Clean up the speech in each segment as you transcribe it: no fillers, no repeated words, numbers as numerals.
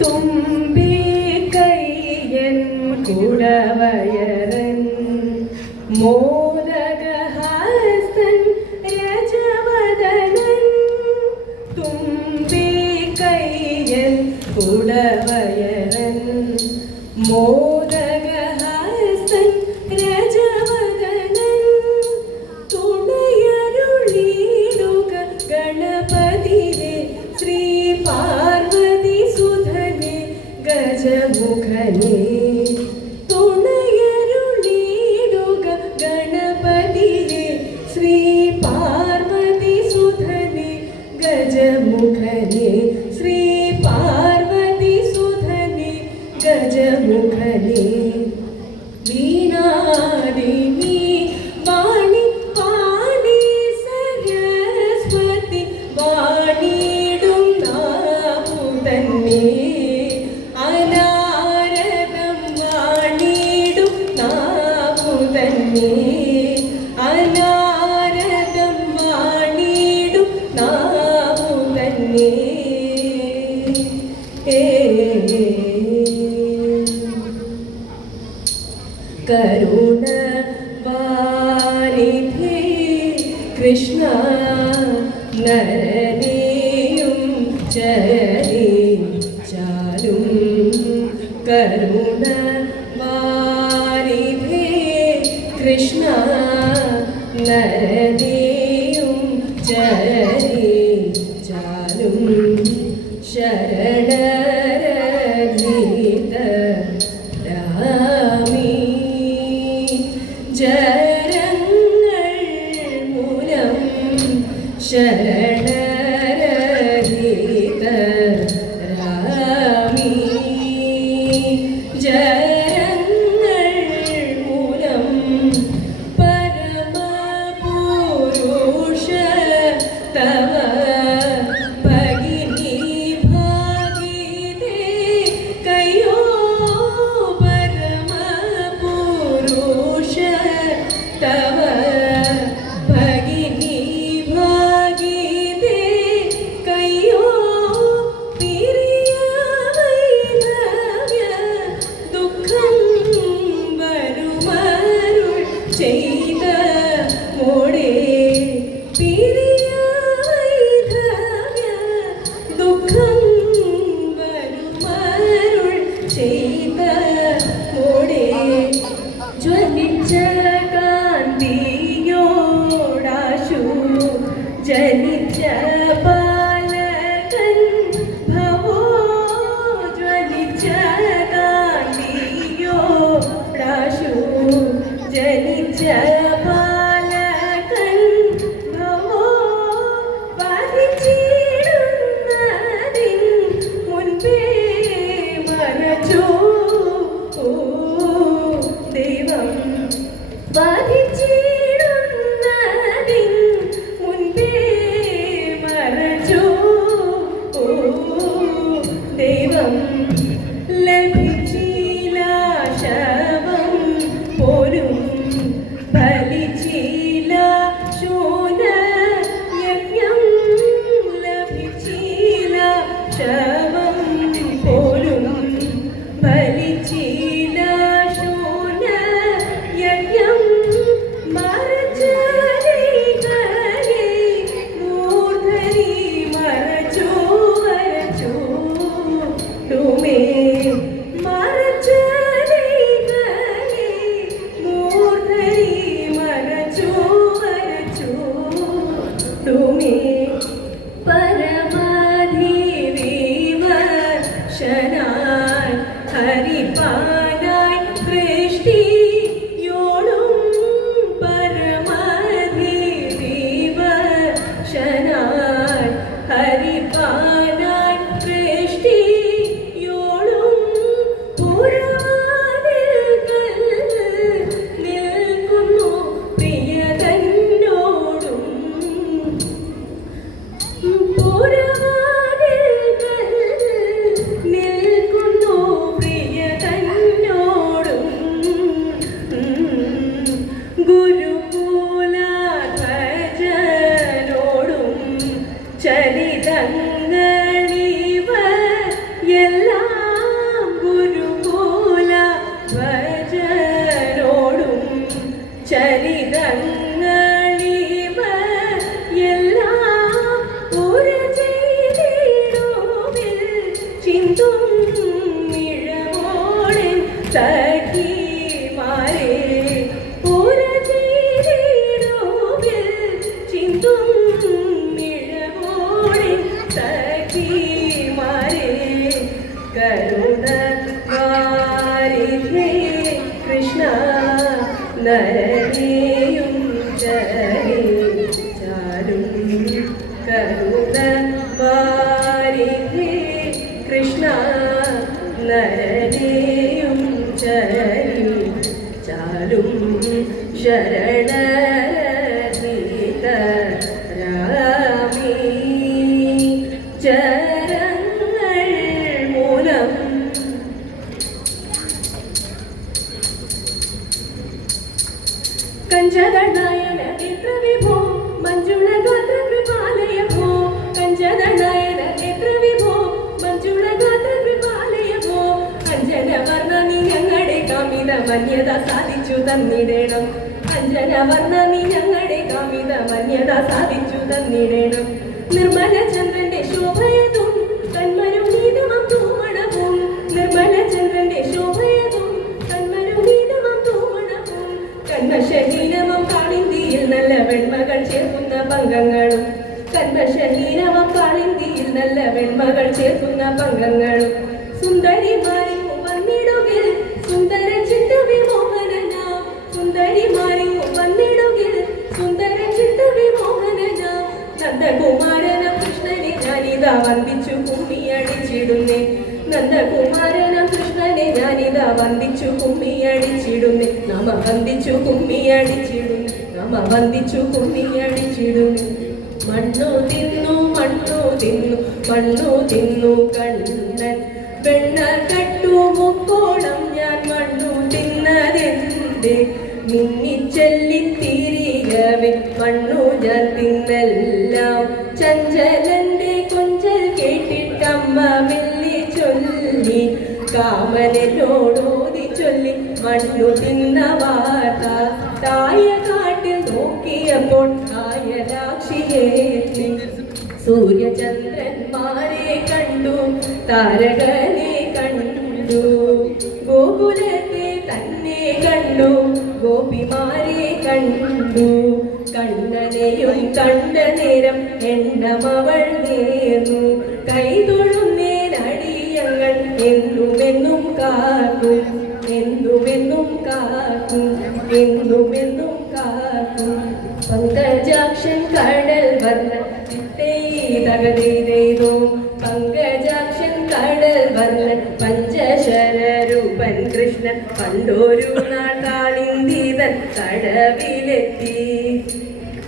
തുമ്പി കയ്യൻ കുടവയറൻ മോദകഹസ്തൻ രജവദനൻ തുമ്പി കയ്യൻ കുടവയറൻ മോദകഹസ്തൻ രജവദനൻ തുണയരുളിടുക ഗണപതിയെ ശ്രീ പാർവതി സുധനെ ഗജമുഖനെ തുണയരുളിടുക ഗണപതിയെ ശ്രീ പാർവതി സുധനെ ഗജമുഖനെ ശ്രീ പാർവതി സുധനെ ഗജമുഖനെ വീണാദിനി വാണി പാണി സരസ്വതി വാണിടും നാമു തന്നെ അനാരദം വാണിടും നാമു തന്നെ അനാരദം വാണിടും നാമു തന്നെ കരുണവാരിധി കൃഷ്ണ നരനെയും ചരിച്ചാലും കരുണവാരിധി കൃഷ്ണ നരനെയും ചരിച്ചാലും ശരണരഹിത ജരങ്ങൾ മൂലം ശരണരഹിത രാമി ജരങ്ങൾ മൂലം പരമപുരുഷ തവ ഭഗിനി ഭാഗിതേ കയോ പരമപുരുഷ തവ ഭഗിനി ഭാഗിതേ കയ്യോ പിരിയ വൈധവ്യ ദുഃഖം വരുമരുൾ ചെയ്ത മോടെ പിരിയ വൈധവ്യ ദുഃഖം വരുമരുൾ ചെയ്ത മോടെ ജ്വലിച്ച കാന്തിയോടാശു ജനിച്ച ബാലകൻ ഭവോ ജ്വലിച്ച കാന്തിയോടാശു ജനിച്ച ബാലകൻ ഭവോ ബാധിച്ചിടുന്നതിൻ മുൻപേ മറച്ചു ദൈവം ബാധിച്ചിടുന്നതിൻ മുൻപേ മറച്ചു ദൈവം ലഭിച്ചില്ല ശവം പോലും ഫലിച്ചില്ല ശൂന്യയജ്ഞം ലഭിച്ചില്ല ശവം പോലും ഫലിച്ചില്ല ശൂന്യയജ്ഞം മറച്ചരികളെ മൂർധരി മറച്ചു വരച്ചു തുമേ മറച്ചരികളെ മൂർധരി മറച്ചു വരച്ചു തുമേ പരമാധിവിവശനായി ഹരിപാനായി സൃഷ്ടിയോടും പരമാധിവിവശനായി ഹരിപാനായി സൃഷ്ടിയോടും പുരാതിൽക്കൽ നിൽക്കുന്നു പ്രിയതന്നോടും പുരാതിൽക്കൽ നിൽക്കുന്നു പ്രിയതന്നോടും ഗുരുപൂജ ചരിതങ്ങളിവ എല്ലാം ഒരു ചെയ്തിടുവിൽ ചിന്തും ഇഴവോടെ സഖിമാരെ ഒരു ചെയ്തിടുവിൽ ചിന്തും ഇഴവോടെ സഖിമാരെ കരുണ വാരിധേ കൃഷ്ണ നരനെയും ചാരും കരുണ വാരിധേ കൃഷ്ണ നരനെയും ചാരും ശരണരഹിത രാമീ ചരങ്ങൾ മൂലം കഞ്ചദനയന നേത്ര വിഭോ മഞ്ജുളഗാത്ര കൃപാലയ ഭോ കഞ്ചദനയന നേത്ര വിഭോ മഞ്ജുളഗാത്ര കൃപാലയ ഭോ അഞ്ജനവർണ്ണ നീ ഞങ്ങളുടെ കാമിത മന്യത സാധിച്ചു തന്നിടണം അഞ്ജനവർണ്ണ നീ ഞങ്ങളുടെ കാമിത മന്യത സാധിച്ചു തന്നിടണം നിർമ്മല ചന്ദ്രന്റെ ശോഭയതും തന്മരുണീതമം തൂമണവും നിർമ്മല ചന്ദ്രന്റെ ശോഭയതും തന്മരുണീതമം തൂമണവും കന്മശഹീനമം കാളിന്തിയിൽ നല്ല വെണ്മകൾ ചേർക്കുന്ന പങ്കങ്ങളും കന്മശഹീനമം കാളിന്തിയിൽ നല്ല വെണ്മകൾ ചേർക്കുന്ന പങ്കങ്ങളും സുന്ദരിമാരി വന്നിടുകിൽ സുന്ദര ചിത്ത വിമോഹനനാം സുന്ദരിമാരി വന്നിടുകിൽ സുന്ദര ചിത്ത വിമോഹനനാം നന്ദകുമാരനം കൃഷ്ണനെ ഞാനിതാ വന്ദിച്ചു കുമ്മിയടിച്ചിടുന്നേ നന്ദകുമാരനം കൃഷ്ണനെ ഞാനിതാ വന്ദിച്ചു കുമ്മിയടിച്ചിടുന്നേ നമ വന്ദിച്ചു കുമ്മിയടിച്ചിടുന്നേ നമ വന്ദിച്ചു കുമ്മിയടിച്ചിടുന്നേ മണ്ണു തിന്നു മണ്ണു തിന്നു മണ്ണു തിന്നു കണ്ണൻ വെണ്ണ കട്ടു മുക്കോളം ഞാൻ മണ്ണു തിന്നതെന്തേ മിന്നിച്ചെല്ലിത്തിരികവേ മണ്ണു ഞാൻ തിന്നെല്ലാം ചഞ്ചലന്റെ കൊഞ്ചൽ കേട്ടിട്ടമ്മ മെല്ലി ചൊല്ലി കാമനോടോതി ചൊല്ലി മണ്ണു തിന്ന വാർത്ത തായ കാട്ടിൽ നോക്കിയപ്പോൾ തായരാക്ഷിയെ സൂര്യചന്ദ്രന്മാരെ കണ്ടു താരകനെ കണ്ടു ഗോകുലത്തെ തന്നെ കണ്ടു ഗോപിമാരെ കണ്ടു കണ്ണനെയും കണ്ട നേരം എണ്ണമവൾ നേർന്നു കൈതൊഴുന്നേനടിയങ്ങൾ എന്നുമെന്നും കാക്കും എന്നുമെന്നും കാക്കും എന്നുമെന്നും കാക്കും പങ്കജാക്ഷൻ കടൽ വർണ്ണ തകതോ പങ്കജാക്ഷൻ കടൽ വർണ്ണൻ പഞ്ചശരൂപൻ കൃഷ്ണൻ പണ്ടൊരു നാൾ കാളിന്തിതൻ കടവിലെത്തി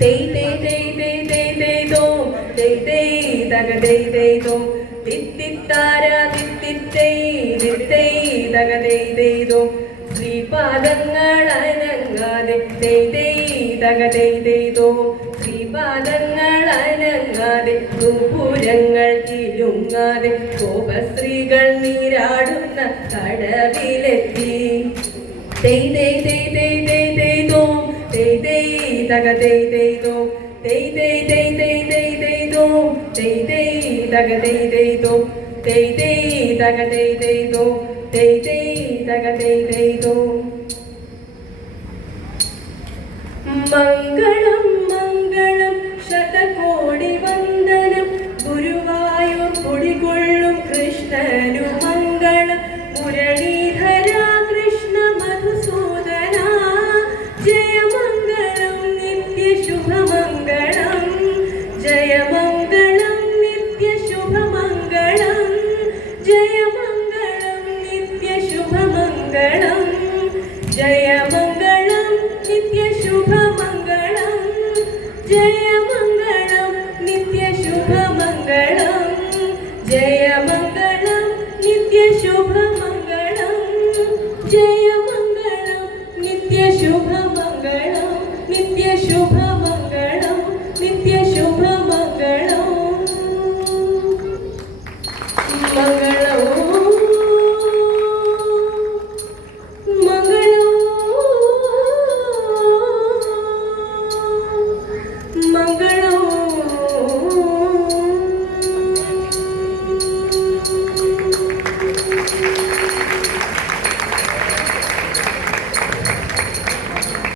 തേയ് തേയ് തേയ് തേയ് തേയ് തേയ് തോം തേയ് തേയ് തകതേയ് തേയ് തോം തിത്തിത്താര തിത്തിത്തൈ തിത്തൈ തകതേയ് തേയ് തോം ശ്രീപാദങ്ങൾ അനങ്ങാതെ തേയ് തേയ് തകതേയ് തേയ് തോം ശ്രീപാദങ്ങൾ അനങ്ങാതെ നൂപുരങ്ങൾ കിലുങ്ങാതെ കോപസ്ത്രീകൾ നീരാടുന്ന കടവിലെത്തി തേയ് തേയ് തേയ് തേയ് തേയ് തേയ് തോം തേയ് തേയ് തകതേയ് തേയ് തോം തേയ് തേയ് തേയ് തേയ് തേയ് തേയ് തോം തേയ് തേയ് തകതേയ് തേയ് തോം തേയ് തേയ് തകതേയ് തേയ് തോം തേയ് തേയ് തകതേയ് തേയ് തോം മംഗളം മംഗളം ശതകോടി വന്ദനം ഗുരുവായൂർ കുടികൊള്ളും കൃഷ്ണനു മംഗളം മുരളീധര കൃഷ്ണ മധുസൂദന ജയമംഗളം നിത്യശുഭമംഗളം ജയമംഗളം നിത്യശുഭമംഗളം ജയമംഗളം നിത്യശുഭമംഗളം ജയമംഗളം നിത്യശുഭമംഗളം ജയമംഗളം നിത്യശുഭമംഗളം ജയമംഗളം നിത്യശുഭമംഗളം ജയമംഗളം നിത്യശുഭമംഗളം നിത്യശുഭ